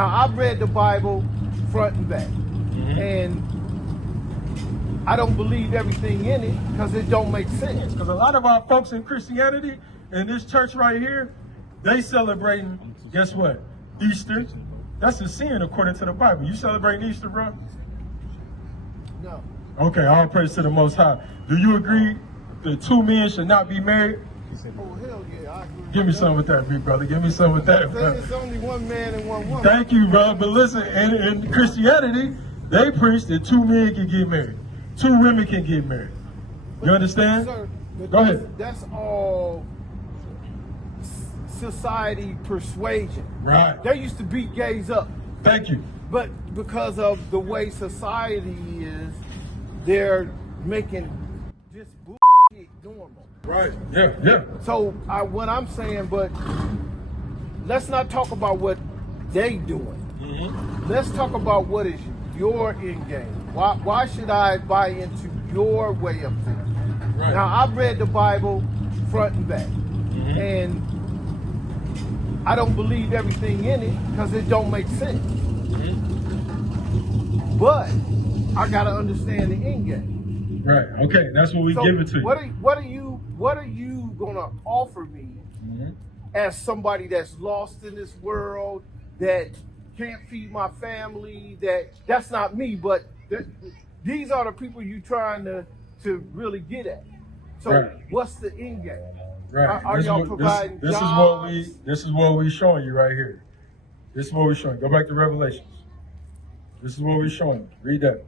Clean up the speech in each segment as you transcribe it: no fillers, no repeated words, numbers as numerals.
Now, I've read the Bible front and back, and I don't believe everything in it because it don't make sense. Because a lot of our folks in Christianity, in this church right here, they celebrating, guess what? Easter. That's a sin according to the Bible. You celebrating Easter, bro? No. Okay, all praise to the Most High. Do you agree that two men should not be married? Oh, hell yeah, I agree. Give me some with that, big brother. Give me some with that, bro. It's only one man and one woman. Thank you, bro. But listen, in Christianity, they preach that two men can get married. Two women can get married. You understand? Sir, Go ahead. That's all society persuasion. Right. They used to beat gays up. Thank you. But because of the way society is, they're making this bullshit normal. Right. Yeah, yeah. So what I'm saying, but let's not talk about what they doing. Let's talk about what is your end game. Why should I buy into your way of thinking? Right. Now, I've read the Bible front and back, and I don't believe everything in it because it don't make sense. But I gotta understand the end game. Right. Okay. That's what we give it to you. What are you gonna offer me as somebody that's lost in this world, that can't feed my family? That's not me, but these are the people you trying to really get at. So Right. what's the end game? Right. Are y'all providing this jobs? This is what we showing you right here. This is what we're showing. Go back to Revelations. This is what we're showing. Read that.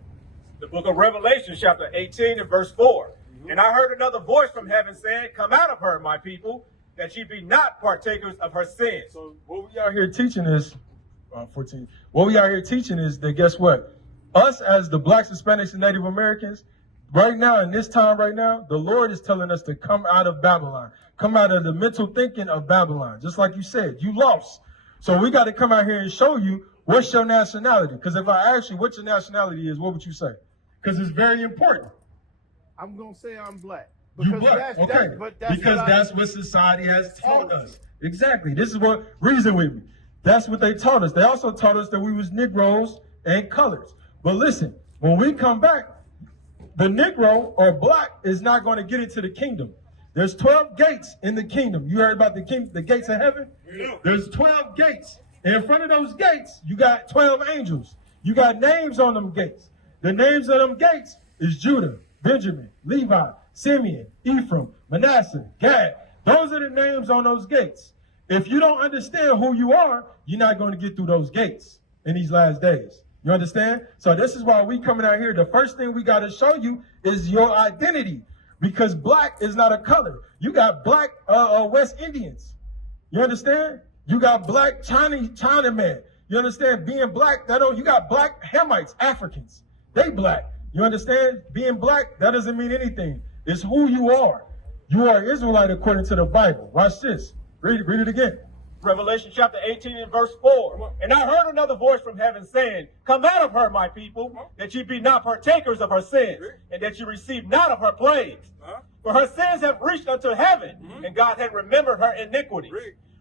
The book of Revelation, chapter 18 and verse 4. And I heard another voice from heaven saying, "Come out of her, my people, that ye be not partakers of her sins." So what we out here teaching is, 14. What we out here teaching is that, guess what? Us as the blacks, Hispanics, and Native Americans, right now, in this time right now, the Lord is telling us to come out of Babylon. Come out of the mental thinking of Babylon. Just like you said, you lost. So we got to come out here and show you what's your nationality. Because if I ask you what your nationality is, what would you say? Because it's very important. I'm gonna say I'm black. You black, okay? Because that's what society has taught us. Exactly. This is what, reason with me. That's what they taught us. They also taught us that we was Negroes and colors. But listen, when we come back, the Negro or black is not going to get into the kingdom. There's 12 gates in the kingdom. You heard about the gates of heaven? Yeah. There's 12 gates. And in front of those gates, you got 12 angels. You got names on them gates. The names of them gates is Judah, Benjamin, Levi, Simeon, Ephraim, Manasseh, Gad. Those are the names on those gates. If you don't understand who you are, you're not going to get through those gates in these last days. You understand? So this is why we coming out here. The first thing we got to show you is your identity, because black is not a color. You got black West Indians. You understand? You got black Chinaman. You understand? Being black, you got black Hamites, Africans. They black. You understand? Being black, that doesn't mean anything. It's who you are. You are Israelite according to the Bible. Watch this. Read it again. Revelation chapter 18 and verse 4. And I heard another voice from heaven saying, "Come out of her, my people, that ye be not partakers of her sins, and that ye receive not of her plagues. For her sins have reached unto heaven, and God hath remembered her iniquity.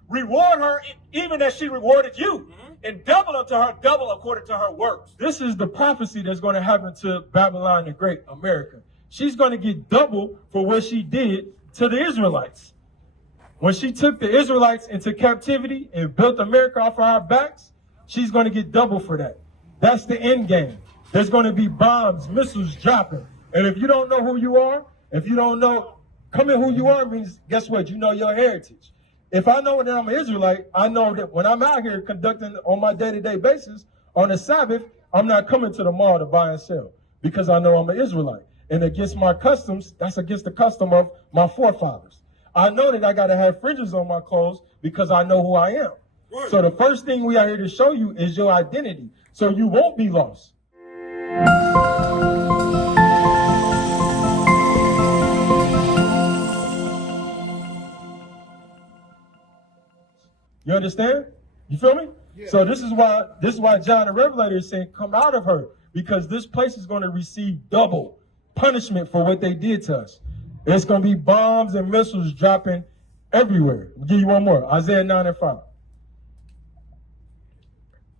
Reward her even as she rewarded you, and double unto her double according to her works." This is the prophecy that's going to happen to Babylon the Great, America. She's going to get double for what she did to the Israelites. When she took the Israelites into captivity and built America off of our backs, she's going to get double for that. That's the end game. There's going to be bombs, missiles dropping. And if you don't know who you are, if you don't know, who you are means, guess what? You know your heritage. If I know that I'm an Israelite, I know that when I'm out here conducting on my day-to-day basis, on the Sabbath, I'm not coming to the mall to buy and sell because I know I'm an Israelite. And against my customs, that's against the custom of my forefathers. I know that I got to have fringes on my clothes because I know who I am. Right. So the first thing we are here to show you is your identity, so you won't be lost. You understand? You feel me? Yeah. So this is why John the Revelator is saying, "Come out of her," because this place is going to receive double punishment for what they did to us. It's going to be bombs and missiles dropping everywhere. I'll give you one more. Isaiah 9 and 5.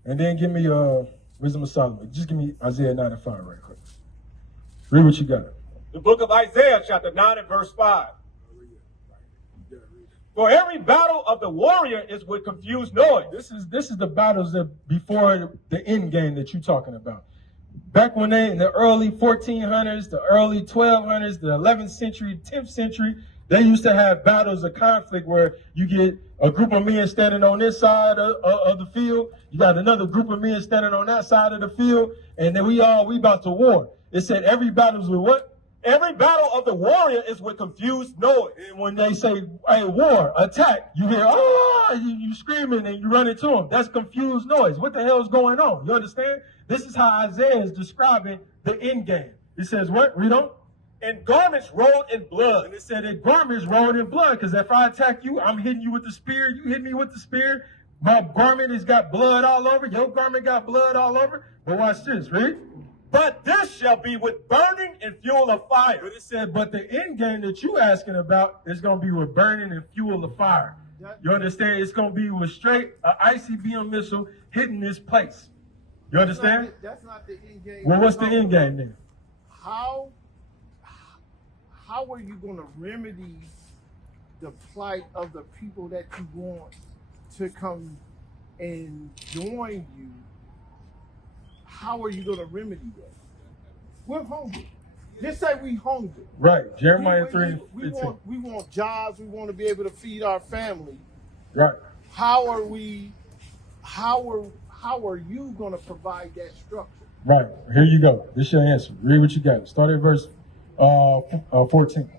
And then give me Wisdom of Solomon. Just give me Isaiah 9 and 5 right quick. Read what you got. The book of Isaiah, chapter 9 and verse 5. For every battle of the warrior is with confused noise. This is the battles that before the end game that you're talking about. Back when they in the early 1400s, the early 1200s, the 11th century, 10th century, they used to have battles of conflict where you get a group of men standing on this side of the field. You got another group of men standing on that side of the field. And then we about to war. It said every battle is with what? Every battle of the warrior is with confused noise. And when they say, hey, war, attack, you hear, you screaming and you run into them. That's confused noise. What the hell is going on? You understand? This is how Isaiah is describing the end game. It says what? Read on. And garments rolled in blood. And it said that garments rolled in blood, because if I attack you, I'm hitting you with the spear. You hit me with the spear. My garment has got blood all over. Your garment got blood all over. But watch this, read. But this shall be with burning and fuel of fire. But it said, but the end game that you asking about is going to be with burning and fuel of fire. You understand? It's going to be with straight ICBM missile hitting this place. You understand? That's not the end game. Well, what's the end game then? How are you going to remedy the plight of the people that you want to come and join you? How are you going to remedy that? We're hungry. Just say we hungry. Right. Jeremiah 3. We want jobs. We want to be able to feed our family. Right. How are you going to provide that structure? Right. Here you go. This is your answer. Read what you got. Start at verse 14.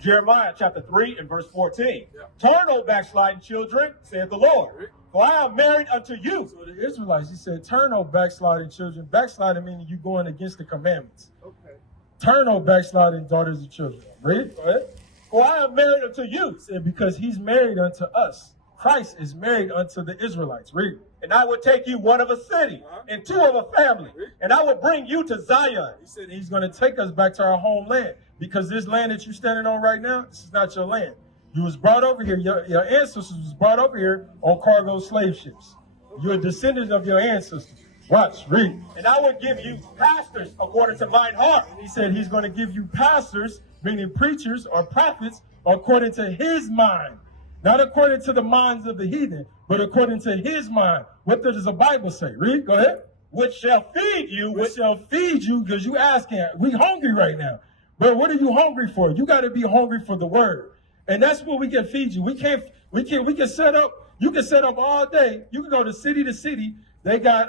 Jeremiah chapter 3 and verse 14. Yeah. Turn, O backsliding children, saith the Lord, for I am married unto you. So the Israelites, he said, turn, O backsliding children. Backsliding meaning you going against the commandments. Okay. Turn, O backsliding daughters of children. Read. Go ahead. For I am married unto you. He said, because he's married unto us. Christ is married unto the Israelites. Read. And I will take you one of a city and two of a family, and I will bring you to Zion. He said he's going to take us back to our homeland, because this land that you're standing on right now, this is not your land. You was brought over here. Your ancestors was brought over here on cargo slave ships. You're a descendant of your ancestors. Watch, read. And I will give you pastors according to mine heart. And he said he's going to give you pastors, meaning preachers or prophets, according to his mind. Not according to the minds of the heathen, but according to his mind. What does the Bible say? Read, go ahead. Which shall feed you. Which shall feed you, because you asking, we hungry right now. But what are you hungry for? You got to be hungry for the word. And that's what we can feed you. We can set up, you can set up all day. You can go to city. They got,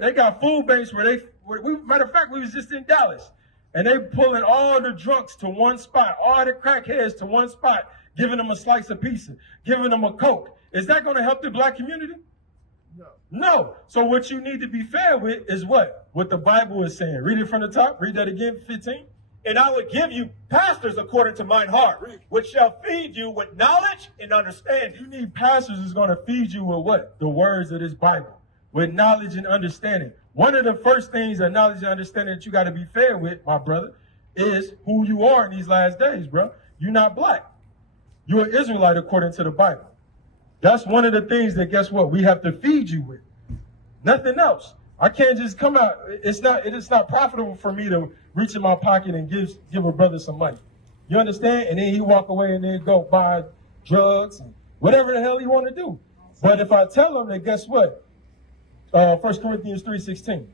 they got food banks matter of fact, we was just in Dallas, and they pulling all the drunks to one spot, all the crackheads to one spot, giving them a slice of pizza, giving them a Coke. Is that going to help the black community? No. So what you need to be fair with is what? What the Bible is saying. Read it from the top. Read that again, 15. And I will give you pastors according to mine heart, which shall feed you with knowledge and understanding. You need pastors who's going to feed you with what? The words of this Bible, with knowledge and understanding. One of the first things of knowledge and understanding that you got to be fair with, my brother, is who you are in these last days, bro. You're not black. You're an Israelite according to the Bible. That's one of the things that, guess what, we have to feed you with. Nothing else. I can't just come out. It's not profitable for me to reach in my pocket and give a brother some money. You understand? And then he walk away and then go buy drugs and whatever the hell he want to do. But if I tell him that, guess what? 1 Corinthians 3:16.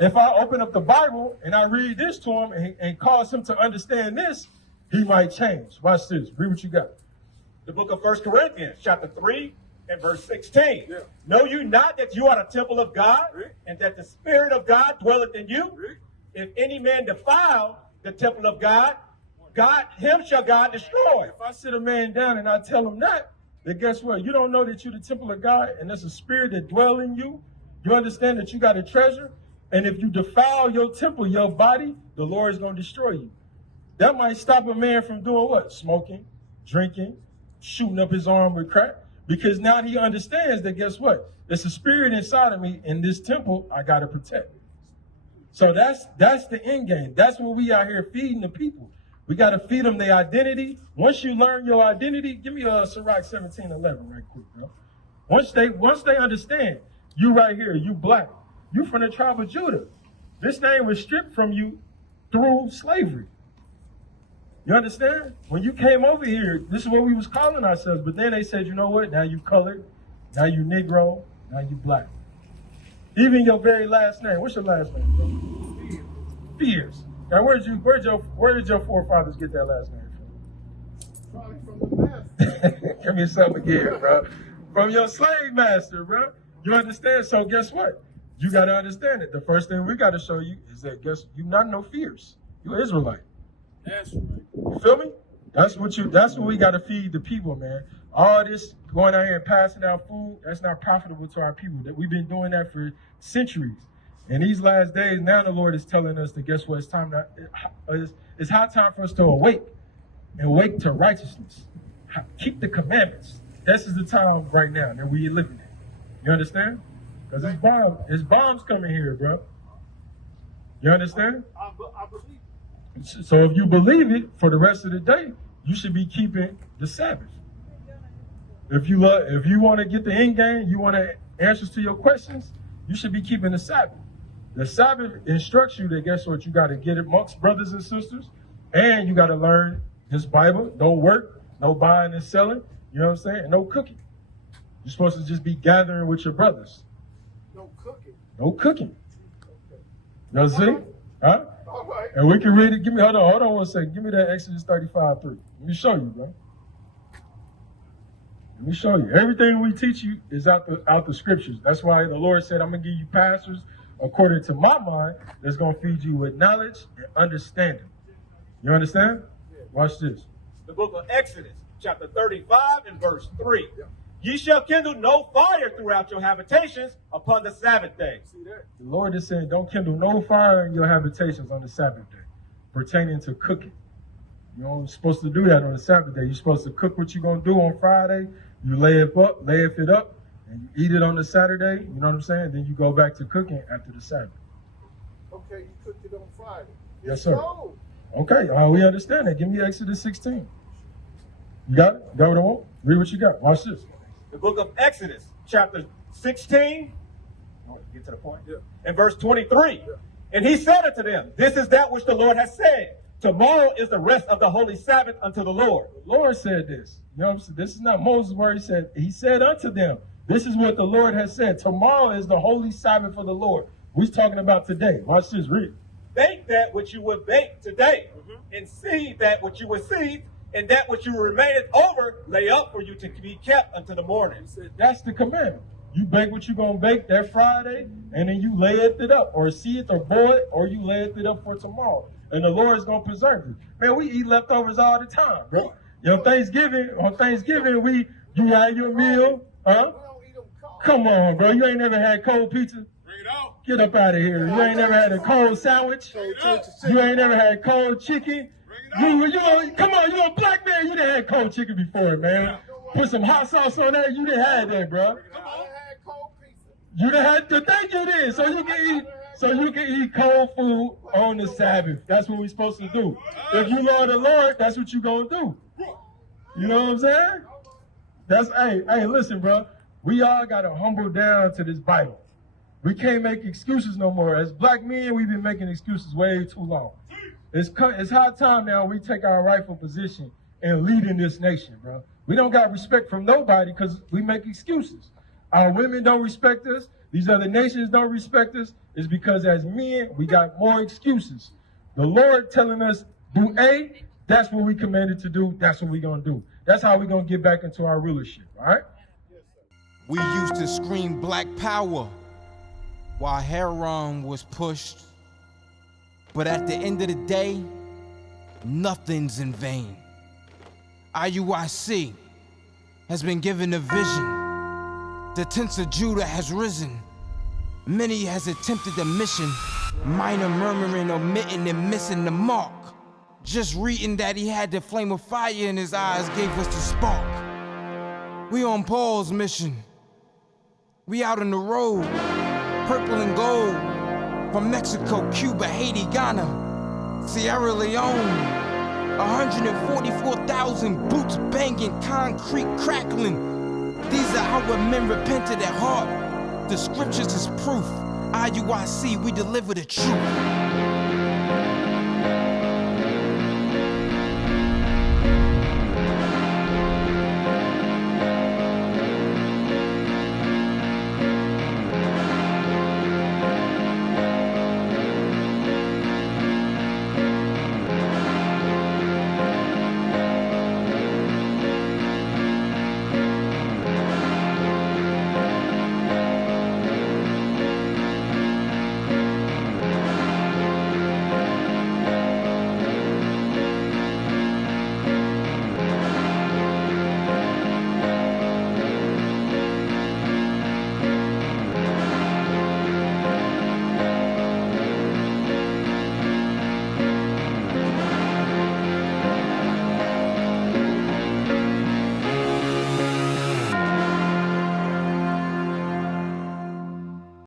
If I open up the Bible and I read this to him and cause him to understand this, he might change. Watch this. Read what you got. The book of 1 Corinthians, chapter 3 and verse 16. Yeah. Know you not that you are the temple of God, and that the Spirit of God dwelleth in you? If any man defile the temple of God, him shall God destroy. If I sit a man down and I tell him that, then guess what? You don't know that you're the temple of God, and there's a spirit that dwells in you. You understand that you got a treasure, and if you defile your temple, your body, the Lord is going to destroy you. That might stop a man from doing what? Smoking, drinking, shooting up his arm with crack. Because now he understands that, guess what? There's a spirit inside of me, and this temple I got to protect. So that's the end game. That's what we out here feeding the people. We got to feed them their identity. Once you learn your identity, give me Sirach 17:11 right quick, bro. Once they understand, you right here, you black, you from the tribe of Judah. This name was stripped from you through slavery. You understand? When you came over here, this is what we was calling ourselves. But then they said, you know what? Now you colored, now you Negro, now you black. Even your very last name. What's your last name, bro? Fears. Now where did your forefathers get that last name from? Probably from the master. Give me something again, bro. From your slave master, bro. You understand? So guess what? You got to understand it. The first thing we got to show you is that you not no fears. You Israelite. That's right. You feel me? That's what we got to feed the people, man. All this going out here and passing out food, that's not profitable to our people. That we've been doing that for centuries. In these last days, now the Lord is telling us that guess what? It's high time for us to awake and wake to righteousness. Keep the commandments. This is the time right now that we living in. You understand? Because it's bombs coming here, bro. You understand? I believe. So if you believe it, for the rest of the day, you should be keeping the Sabbath. If you want to get the end game, you want answers to your questions, you should be keeping the Sabbath. The Sabbath instructs you that guess what? You got to get it amongst brothers and sisters, and you got to learn this Bible. Don't work, no buying and selling. You know what I'm saying? And no cooking. You're supposed to just be gathering with your brothers. No cooking. No cooking. You know what I'm saying? Huh? All right. And we can read it. Hold on 1 second. Give me that Exodus 35:3. Let me show you, bro. Let me show you. Everything we teach you is out the scriptures. That's why the Lord said, I'm going to give you pastors according to my mind that's going to feed you with knowledge and understanding. You understand? Watch this. The book of Exodus, chapter 35 and verse 3. Ye shall kindle no fire throughout your habitations upon the Sabbath day. See that? The Lord is saying, don't kindle no fire in your habitations on the Sabbath day, pertaining to cooking. You're supposed to do that on the Sabbath day. You're supposed to cook what you're going to do on Friday. You lay it up, and you eat it on the Saturday. You know what I'm saying? Then you go back to cooking after the Sabbath. Okay, you cooked it on Friday. Yes, sir. Okay, we understand that. Give me Exodus 16. You got it? Got what I want? Read what you got. Watch this. The book of Exodus, chapter 16, get to the point, and verse 23. Yeah. And he said unto them, this is that which the Lord has said. Tomorrow is the rest of the holy Sabbath unto the Lord. The Lord said this. You know what I'm saying? This is not Moses' word. He said unto them, this is what the Lord has said. Tomorrow is the holy Sabbath for the Lord. We're talking about today. Watch this, read. Bake that which you would bake today, and seed that which you would seed, and that which you remaineth over, lay up for you to be kept until the morning. That's the commandment. You bake what you're going to bake that Friday, and then you lay it up, or see it, or boil it, or you lay it up for tomorrow. And the Lord is going to preserve you. Man, we eat leftovers all the time, bro. You know, on Thanksgiving, you had your meal, huh? Come on, bro. You ain't never had cold pizza? Bring it out. Get up out of here. You ain't never had a cold sandwich? You ain't never had cold chicken? Come on, you're a black man. You done had cold chicken before, man. Put some hot sauce on that. You done had that, bro. You done had to thank you then, so you can eat cold food on the Sabbath. That's what we're supposed to do. If you love the Lord, that's what you gonna do. You know what I'm saying? Hey, listen, bro. We all gotta humble down to this Bible. We can't make excuses no more. As black men, we've been making excuses way too long. It's high time now we take our rightful position and lead in this nation, bro. We don't got respect from nobody because we make excuses. Our women don't respect us. These other nations don't respect us. It's because as men, we got more excuses. The Lord telling us, do A, that's what we commanded to do. That's what we're going to do. That's how we're going to get back into our rulership, all right? We used to scream black power while heroin was pushed. But at the end of the day, nothing's in vain. IUIC has been given a vision. The tents of Judah has risen. Many has attempted the mission, minor murmuring, omitting, and missing the mark. Just reading that he had the flame of fire in his eyes gave us the spark. We on Paul's mission. We out on the road, purple and gold, from Mexico, Cuba, Haiti, Ghana, Sierra Leone. 144,000 boots banging, concrete crackling. These are our men repented at heart. The scriptures is proof. IUIC, we deliver the truth.